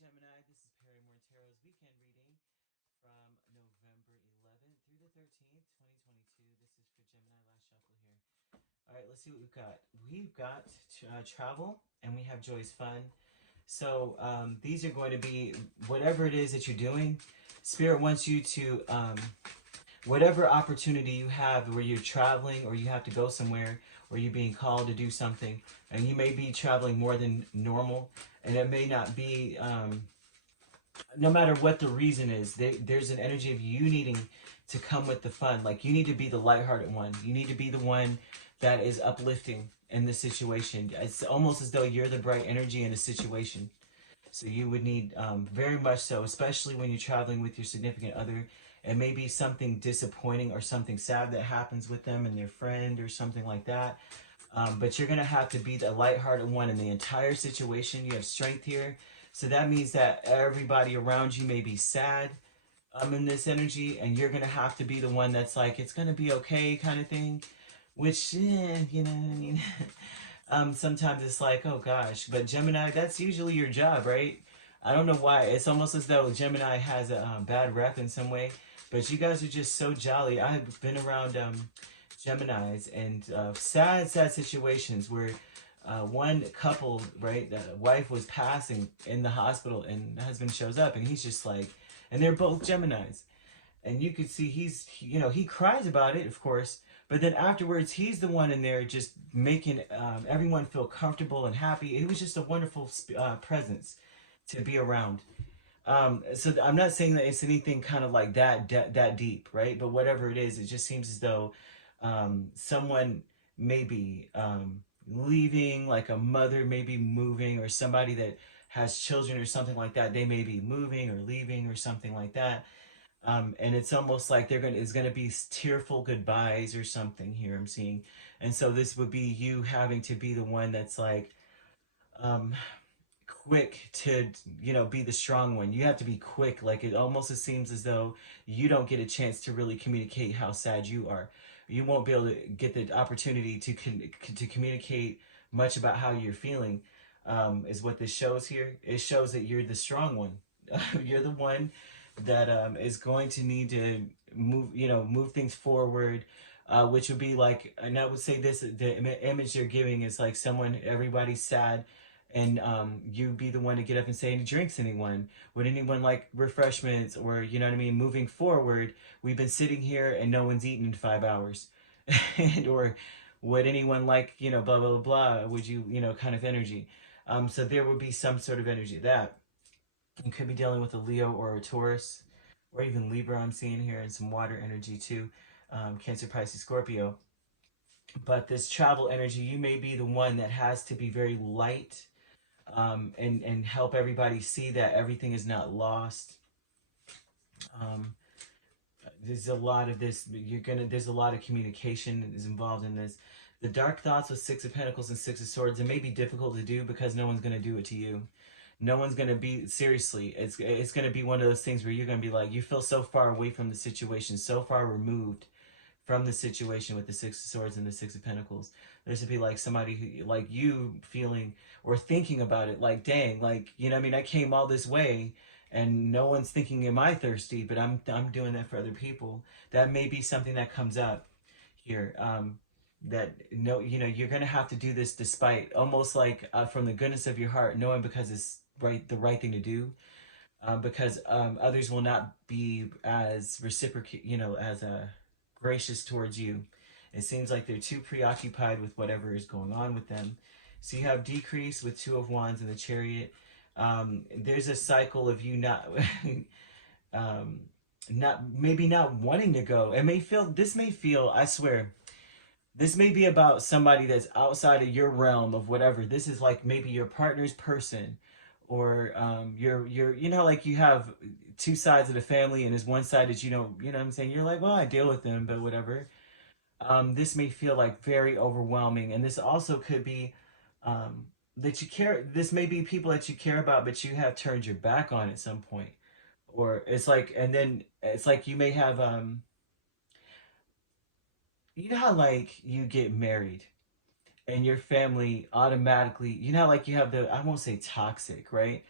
Gemini, this is Perrymore Tarot's weekend reading from November 11th through the 13th, 2022. This is for Gemini last shuffle here. All right, let's see what we've got. We've got travel and we have joy's fun. So these are going to be whatever it is that you're doing. Spirit wants you to, whatever opportunity you have where you're traveling or you have to go somewhere or you're being called to do something, and you may be traveling more than normal, and it may not be, no matter what the reason is, there's an energy of you needing to come with the fun. Like, you need to be the lighthearted one. You need to be the one that is uplifting in the situation. It's almost as though you're the bright energy in a situation. So you would need, very much so, especially when you're traveling with your significant other, and maybe something disappointing or something sad that happens with them and their friend or something like that. But you're going to have to be the lighthearted one in the entire situation. You have strength here. So that means that everybody around you may be sad in this energy, and you're going to have to be the one that's like, it's going to be okay kind of thing. Which, you know what I mean? Sometimes it's like, oh gosh. But Gemini, that's usually your job, right? I don't know why. It's almost as though Gemini has a bad rep in some way. But you guys are just so jolly. I've been around Geminis and sad situations where one couple, right, the wife was passing in the hospital and the husband shows up and he's just like, and they're both Geminis. And you could see he cries about it, of course, but then afterwards he's the one in there just making everyone feel comfortable and happy. It was just a wonderful presence to be around. So I'm not saying that it's anything kind of like that deep, right? But whatever it is, it just seems as though someone may be leaving, like a mother may be moving, or somebody that has children or something like that. They may be moving or leaving or something like that. And it's almost like it's gonna be tearful goodbyes or something here I'm seeing. And so this would be you having to be the one that's like, um, quick to, be the strong one. You have to be quick. Like, it almost seems as though you don't get a chance to really communicate how sad you are. You won't be able to get the opportunity to communicate much about how you're feeling, is what this shows here. It shows that you're the strong one. You're the one that is going to need to move things forward, which would be like, and I would say this, the image they're giving is like everybody's sad, and you be the one to get up and say, any drinks, anyone? Would anyone like refreshments? Or, you know what I mean? Moving forward, we've been sitting here and no one's eaten in 5 hours. And, or would anyone like, blah, blah, blah, blah, would you, kind of energy. So there would be some sort of energy that you could be dealing with a Leo or a Taurus, or even Libra I'm seeing here, and some water energy too, Cancer, Pisces, Scorpio. But this travel energy, you may be the one that has to be very light, and help everybody see that everything is not lost. There's a lot of this, there's a lot of communication that is involved in this. The dark thoughts with Six of Pentacles and Six of Swords, it may be difficult to do because no one's going to do it to you. No one's going to be, seriously, it's going to be one of those things where you're going to be like, you feel so far away from the situation, so far removed from the situation with the Six of Swords and the Six of Pentacles. There's to be like somebody who, like you feeling or thinking about it, like, dang, like, I mean, I came all this way and no one's thinking, am I thirsty? But I'm doing that for other people. That may be something that comes up here. That no, you're gonna have to do this despite, almost like from the goodness of your heart, knowing because it's the right thing to do. Because others will not be as reciprocate, as gracious towards you. It seems like they're too preoccupied with whatever is going on with them. So you have decrease with Two of Wands and the Chariot. There's a cycle of you not, maybe not wanting to go. This may feel, I swear, this may be about somebody that's outside of your realm of whatever. This is like maybe your partner's person, or like you have two sides of the family, and there's one side that you know what I'm saying? You're like, well, I deal with them, but whatever. This may feel like very overwhelming, and this also could be that you care. This may be people that you care about, but you have turned your back on at some point, or it's like, and then it's like you may have you know how like you get married and your family automatically, like you have I won't say toxic, right?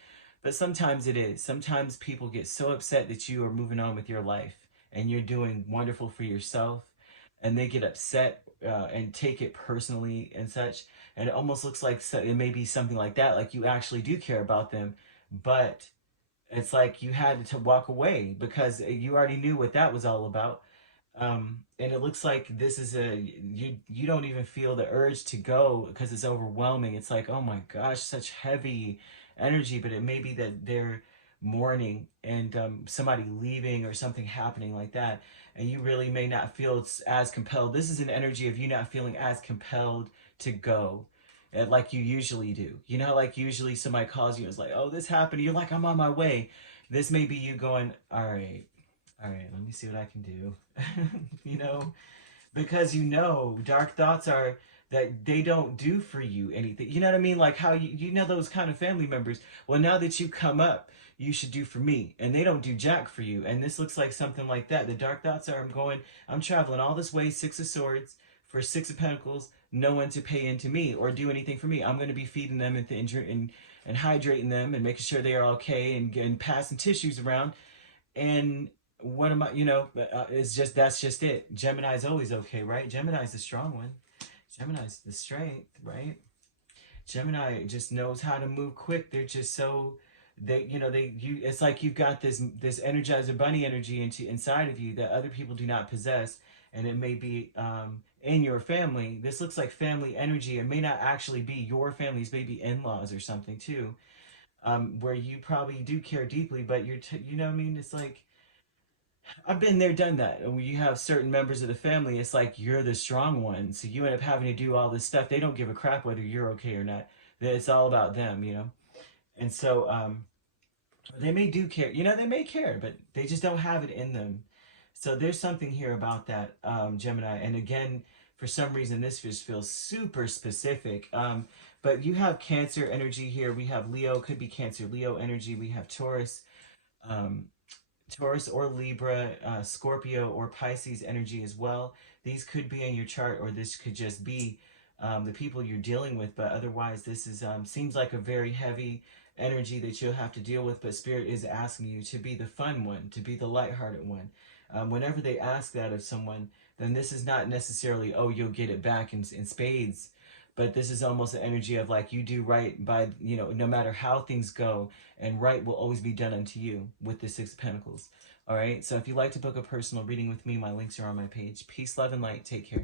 But sometimes it is. Sometimes people get so upset that you are moving on with your life and you're doing wonderful for yourself, and they get upset and take it personally and such. And it almost looks like it may be something like that, like you actually do care about them, but it's like you had to walk away because you already knew what that was all about. And it looks like this is you don't even feel the urge to go because it's overwhelming. It's like, oh my gosh, such heavy energy. But it may be that they're mourning and somebody leaving or something happening like that, and you really may not feel as compelled. This is an energy of you not feeling as compelled to go like you usually do. You know, like usually somebody calls you and is like, oh, this happened. You're like, I'm on my way. This may be you going, all right, let me see what I can do. You know, because you know, dark thoughts are that they don't do for you anything. You know what I mean? Like how you know those kind of family members. Well, now that you come up, you should do for me, and they don't do jack for you. And this looks like something like that. The dark thoughts are, I'm traveling all this way, Six of Swords for Six of Pentacles. No one to pay into me or do anything for me. I'm going to be feeding them and hydrating them and making sure they are okay and passing tissues around. And what am I, it's just, that's just it. Gemini's always okay, right? Gemini's the strong one. Gemini's the strength, right? Gemini just knows how to move quick. They're just so, it's like you've got this Energizer Bunny energy inside of you that other people do not possess. And it may be in your family. This looks like family energy. It may not actually be your family's, maybe in-laws or something too, where you probably do care deeply, but you know what I mean? It's like, I've been there, done that. And when you have certain members of the family, it's like you're the strong one. So you end up having to do all this stuff. They don't give a crap whether you're okay or not. It's all about them, you know? And so they may do care. You know, they may care, but they just don't have it in them. So there's something here about that, Gemini. And again, for some reason, this just feels super specific. But you have Cancer energy here. We have Leo, could be Cancer, Leo energy. We have Taurus. Taurus or Libra, Scorpio or Pisces energy as well. These could be in your chart, or this could just be the people you're dealing with. But otherwise, this is seems like a very heavy energy that you'll have to deal with. But Spirit is asking you to be the fun one, to be the lighthearted one. Whenever they ask that of someone, then this is not necessarily, oh, you'll get it back in spades. But this is almost an energy of like you do right by, no matter how things go, and right will always be done unto you with the Six of Pentacles. All right. So if you'd like to book a personal reading with me, my links are on my page. Peace, love, and light. Take care.